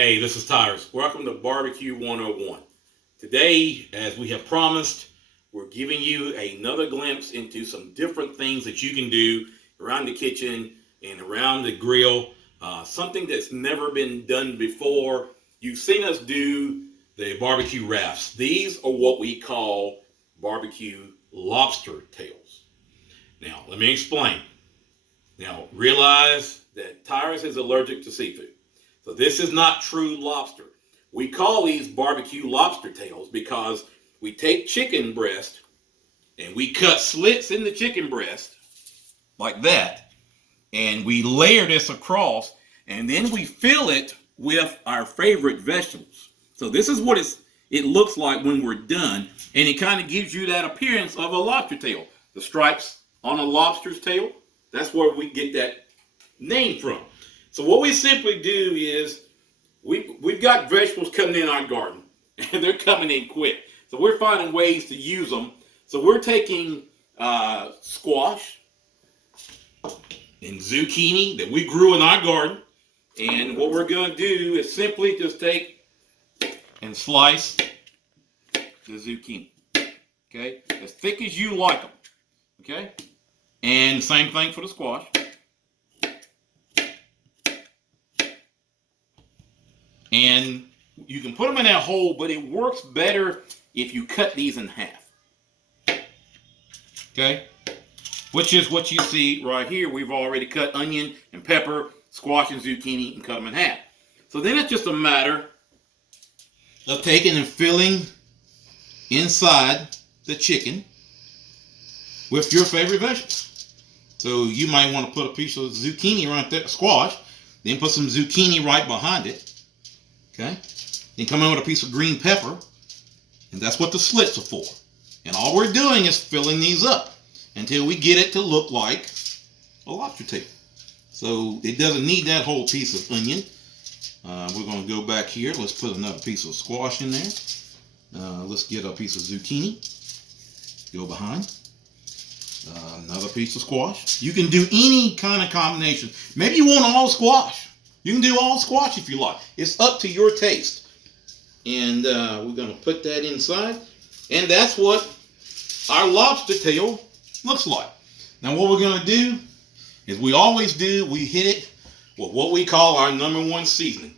Hey, this is Tyres. Welcome to Barbecue 101. Today, as we have promised, we're giving you another glimpse into some different things that you can do around the kitchen and around the grill. Something that's never been done before. You've seen us do the barbecue wraps. These are what we call barbecue lobster tails. Now, let me explain. Now, realize that Tyres is allergic to seafood. So this is not true lobster. We call these barbecue lobster tails because we take chicken breast and we cut slits in the chicken breast like that, and we layer this across, and then we fill it with our favorite vegetables. So this is what it looks like when we're done, and it kind of gives you that appearance of a lobster tail. The stripes on a lobster's tail, that's where we get that name from. So what we simply do is we've got vegetables coming in our garden, and they're coming in quick. So we're finding ways to use them. So we're taking squash and zucchini that we grew in our garden, and what we're going to do is simply just take and slice the zucchini, okay, as thick as you like them, okay, and same thing for the squash. And you can put them in that hole, but it works better if you cut these in half. Okay? Which is what you see right here. We've already cut onion and pepper, squash and zucchini, and cut them in half. So then it's just a matter of taking and filling inside the chicken with your favorite vegetables. So you might want to put a piece of zucchini right there, squash, then put some zucchini right behind it. Okay? Then come in with a piece of green pepper, and that's what the slits are for. And all we're doing is filling these up until we get it to look like a lobster tail. So it doesn't need that whole piece of onion. We're going to go back here. Let's put another piece of squash in there. Let's get a piece of zucchini. Go behind. Another piece of squash. You can do any kind of combination. Maybe you want all squash. You can do all squash if you like. It's up to your taste. And we're going to put that inside. And that's what our lobster tail looks like. Now what we're going to do is we always do, we hit it with what we call our number one seasoning.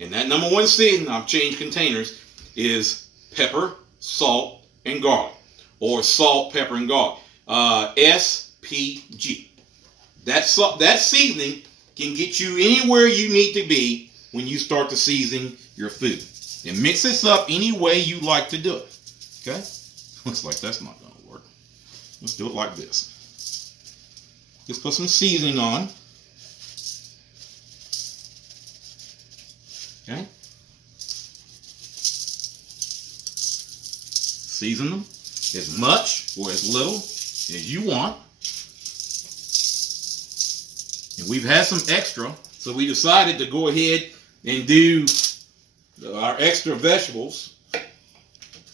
And that number one seasoning, I've changed containers, is pepper, salt, and garlic. Or salt, pepper, and garlic. SPG. That seasoning can get you anywhere you need to be when you start to season your food. And mix this up any way you like to do it. Okay? Looks like that's not going to work. Let's do it like this. Just put some seasoning on. Okay? Season them as much or as little as you want. And we've had some extra, so we decided to go ahead and do our extra vegetables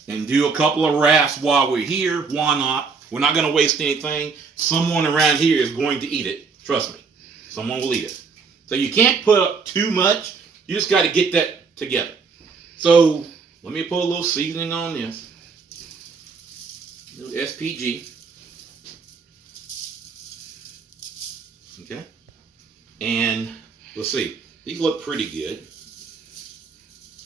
and do a couple of wraps while we're here. Why not? We're not going to waste anything. Someone around here is going to eat it. Trust me. Someone will eat it. So you can't put up too much. You just got to get that together. So let me put a little seasoning on this. A little SPG. Okay. And let's see. These look pretty good.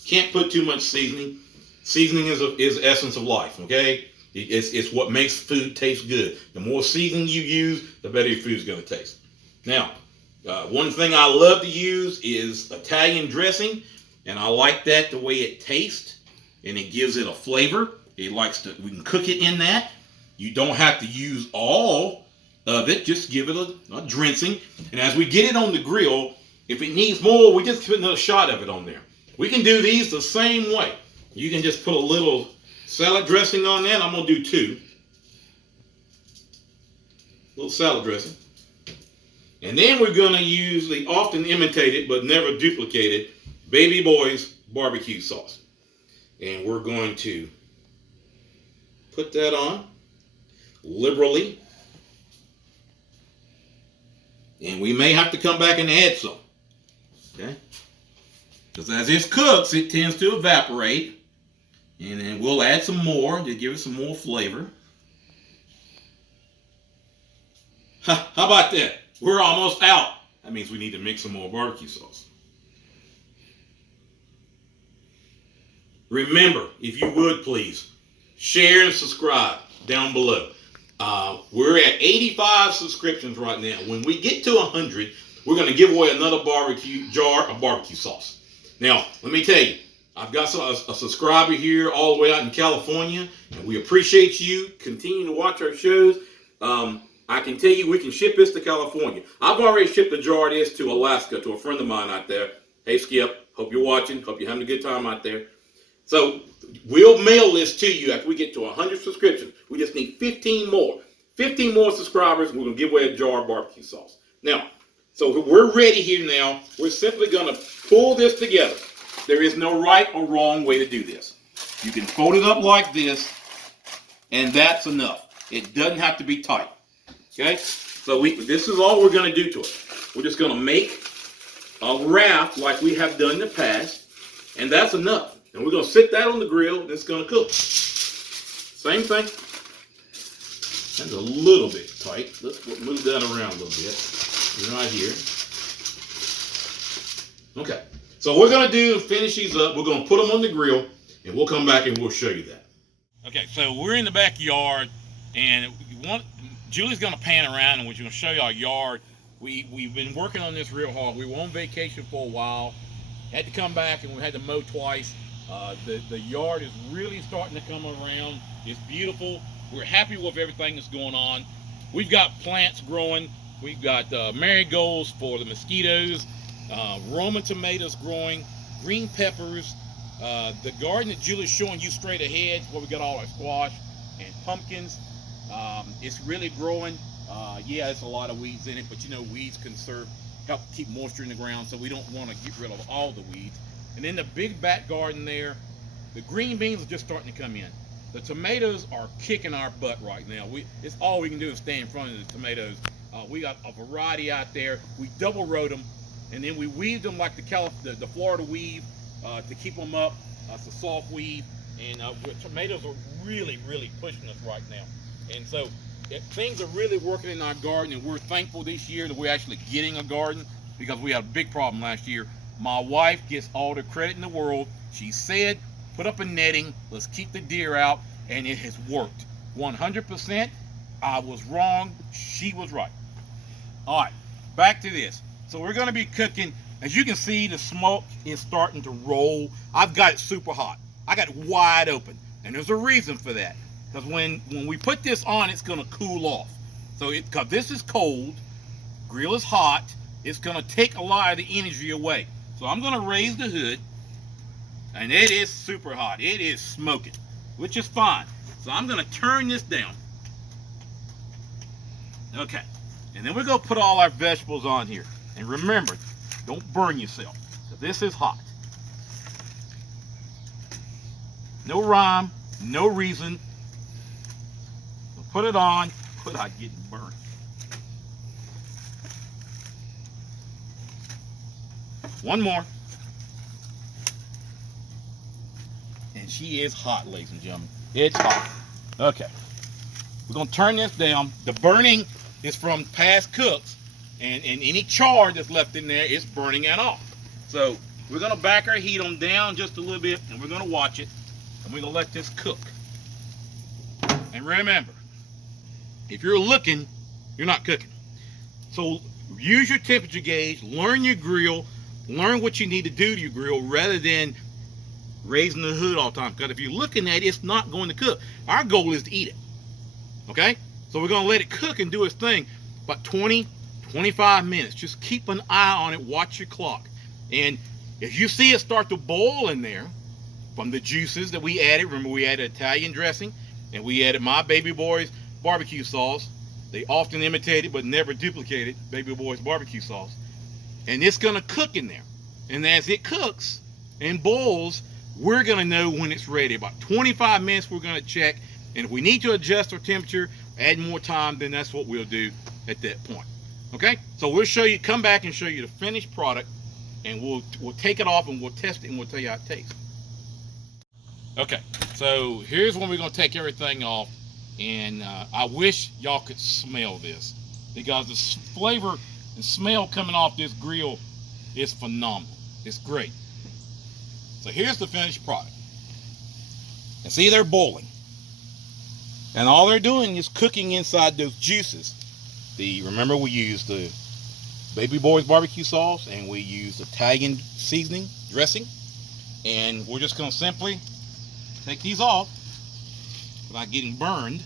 Can't put too much seasoning. Seasoning is the essence of life, okay? It's what makes food taste good. The more seasoning you use, the better your food's going to taste. Now, one thing I love to use is Italian dressing, and I like that the way it tastes, and it gives it a flavor. We can cook it in that. You don't have to use all of it. Just give it a drenching. And as we get it on the grill, if it needs more, we just put another shot of it on there. We can do these the same way. You can just put a little salad dressing on that. I'm going to do 2. A little salad dressing. And then we're going to use the often imitated but never duplicated Baby Boy's barbecue sauce. And we're going to put that on liberally. And we may have to come back and add some. Okay? Because as this cooks, it tends to evaporate. And then we'll add some more to give it some more flavor. How about that? We're almost out. That means we need to mix some more barbecue sauce. Remember, if you would please, share and subscribe down below. We're at 85 subscriptions right now. When we get to 100, we're going to give away another jar of barbecue sauce. Now, let me tell you, I've got a subscriber here all the way out in California, and we appreciate you continuing to watch our shows. I can tell you we can ship this to California. I've already shipped a jar of this to Alaska to a friend of mine out there. Hey, Skip, hope you're watching. Hope you're having a good time out there. So we'll mail this to you after we get to 100 subscriptions. We just need 15 more. 15 more subscribers, we're going to give away a jar of barbecue sauce. Now, so we're ready here now. We're simply going to pull this together. There is no right or wrong way to do this. You can fold it up like this, and that's enough. It doesn't have to be tight. Okay? So this is all we're going to do to it. We're just going to make a raft like we have done in the past, and that's enough. And we're going to sit that on the grill, and it's going to cook. Same thing. That's a little bit tight. Let's move that around a little bit. Right here. Okay. So what we're going to do to finish these up, we're going to put them on the grill, and we'll come back and we'll show you that. Okay, so we're in the backyard, and Julie's going to pan around, and we're going to show you our yard. We've been working on this real hard. We were on vacation for a while. Had to come back, and we had to mow twice. The yard is really starting to come around. It's beautiful. We're happy with everything that's going on. We've got plants growing. We've got marigolds for the mosquitoes, Roma tomatoes growing, green peppers. The garden that Julie's showing you straight ahead, where we got all our squash and pumpkins. It's really growing. Yeah, there's a lot of weeds in it, but you know, weeds help keep moisture in the ground, so we don't want to get rid of all the weeds. And in the big back garden there, the green beans are just starting to come in. The tomatoes are kicking our butt right now. It's all we can do is stand in front of the tomatoes. We got a variety out there. We double rowed them, and then we weaved them like the Florida weave to keep them up. It's a soft weave, and tomatoes are really, really pushing us right now. And so things are really working in our garden, and we're thankful this year that we're actually getting a garden, because we had a big problem last year. My wife gets all the credit in the world. She said, put up a netting, let's keep the deer out, and it has worked 100%. I was wrong, she was right. All right, back to this. So we're going to be cooking. As you can see, the smoke is starting to roll. I've got it super hot. I got it wide open, and there's a reason for that. Because when we put this on, it's going to cool off. So because this is cold, grill is hot, it's going to take a lot of the energy away. So I'm going to raise the hood, and it is super hot. It is smoking, which is fine. So I'm going to turn this down. Okay, and then we're going to put all our vegetables on here. And remember, don't burn yourself. So this is hot. No rhyme, no reason. So put it on without getting burned. One more. And she is hot, ladies and gentlemen. It's hot. Okay. We're going to turn this down. The burning is from past cooks. And any char that's left in there is burning it off. So we're going to back our heat on down just a little bit, and we're going to watch it. And we're going to let this cook. And remember, if you're looking, you're not cooking. So use your temperature gauge, learn your grill, learn what you need to do to your grill rather than raising the hood all the time. Because if you're looking at it, it's not going to cook. Our goal is to eat it. Okay? So we're going to let it cook and do its thing. About 20-25 minutes. Just keep an eye on it. Watch your clock. And if you see it start to boil in there from the juices that we added, remember we added Italian dressing and we added my baby boy's barbecue sauce. They often imitated but never duplicated baby boy's barbecue sauce. And it's going to cook in there. And as it cooks and boils, we're going to know when it's ready. About 25 minutes we're going to check. And if we need to adjust our temperature, add more time, then that's what we'll do at that point. Okay? So we'll show you, come back and show you the finished product. and we'll take it off and we'll test it and we'll tell you how it tastes. Okay, so here's when we're gonna take everything off, and I wish y'all could smell this, because the flavor and smell coming off this grill is phenomenal. It's great. So here's the finished product. And see, they're boiling. And all they're doing is cooking inside those juices. Remember, we used the Baby Boy's barbecue sauce and we used Italian seasoning dressing. And we're just going to simply take these off without getting burned.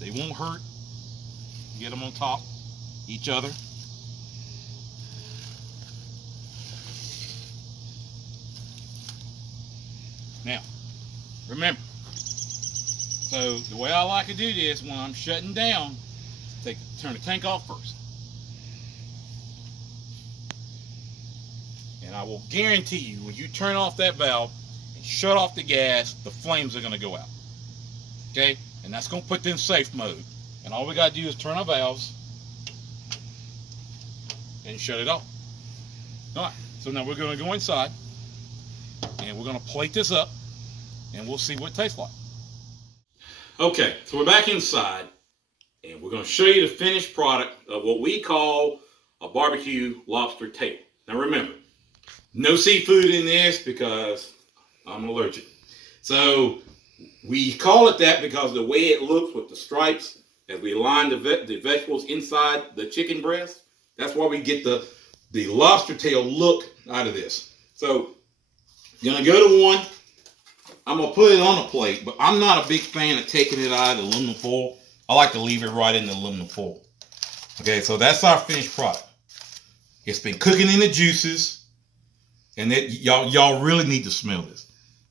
They won't hurt. Get them on top each other. Now, remember, so the way I like to do this when I'm shutting down, turn the tank off first. And I will guarantee you, when you turn off that valve and shut off the gas, the flames are going to go out. Okay? And that's going to put them in safe mode. And all we got to do is turn our valves and shut it off. All right, so now we're going to go inside and we're going to plate this up and we'll see what it tastes like. Okay, so we're back inside and we're going to show you the finished product of what we call a barbecue lobster tail. Now remember, no seafood in this because I'm allergic. So we call it that because of the way it looks with the stripes as we line the vegetables inside the chicken breast. That's why we get the lobster tail look out of this. So you're going to go to one. I'm going to put it on a plate, but I'm not a big fan of taking it out of the aluminum foil. I like to leave it right in the aluminum foil. Okay, so that's our finished product. It's been cooking in the juices, and y'all really need to smell this.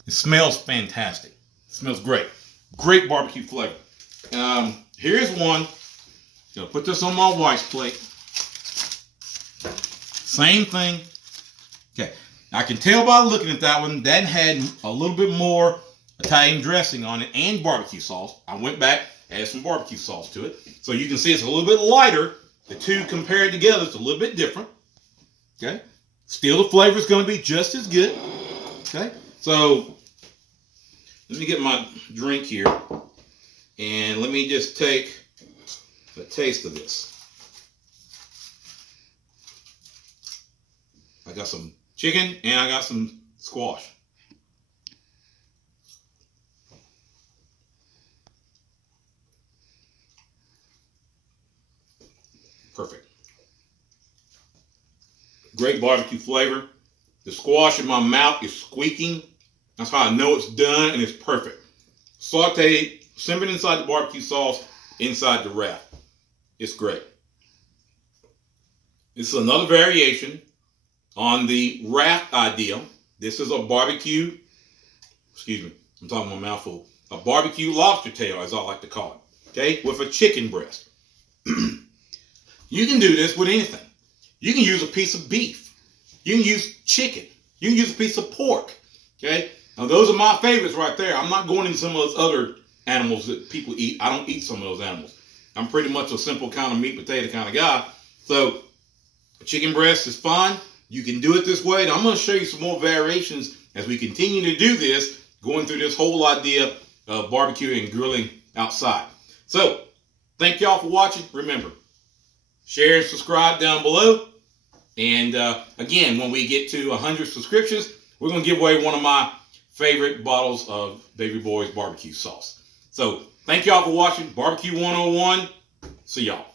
It smells fantastic. It smells great. Great barbecue flavor. Here's one. Gonna put this on my wife's plate. Same thing. Okay, I can tell by looking at that one, that had a little bit more Italian dressing on it and barbecue sauce. I went back, added some barbecue sauce to it. So you can see it's a little bit lighter. The two compared together, it's a little bit different. Okay, still the flavor is going to be just as good. Okay, so let me get my drink here and let me just take a taste of this. I got some chicken and I got some squash. Perfect. Great barbecue flavor. The squash in my mouth is squeaking. That's how I know it's done, and it's perfect. Sauteed, simmered inside the barbecue sauce, inside the wrap. It's great. This is another variation on the wrap idea. This is a barbecue, excuse me, I'm talking my mouthful, a barbecue lobster tail, as I like to call it, okay, with a chicken breast. You can do this with anything. You can use a piece of beef. You can use chicken. You can use a piece of pork, okay? Now, those are my favorites right there. I'm not going into some of those other animals that people eat. I don't eat some of those animals. I'm pretty much a simple kind of meat potato kind of guy. So, chicken breast is fine. You can do it this way. Now, I'm going to show you some more variations as we continue to do this, going through this whole idea of barbecuing and grilling outside. So, thank y'all for watching. Remember, share and subscribe down below. And again, when we get to 100 subscriptions, we're going to give away one of my favorite bottles of Baby Boy's barbecue sauce. So, thank y'all for watching Barbecue 101. See y'all.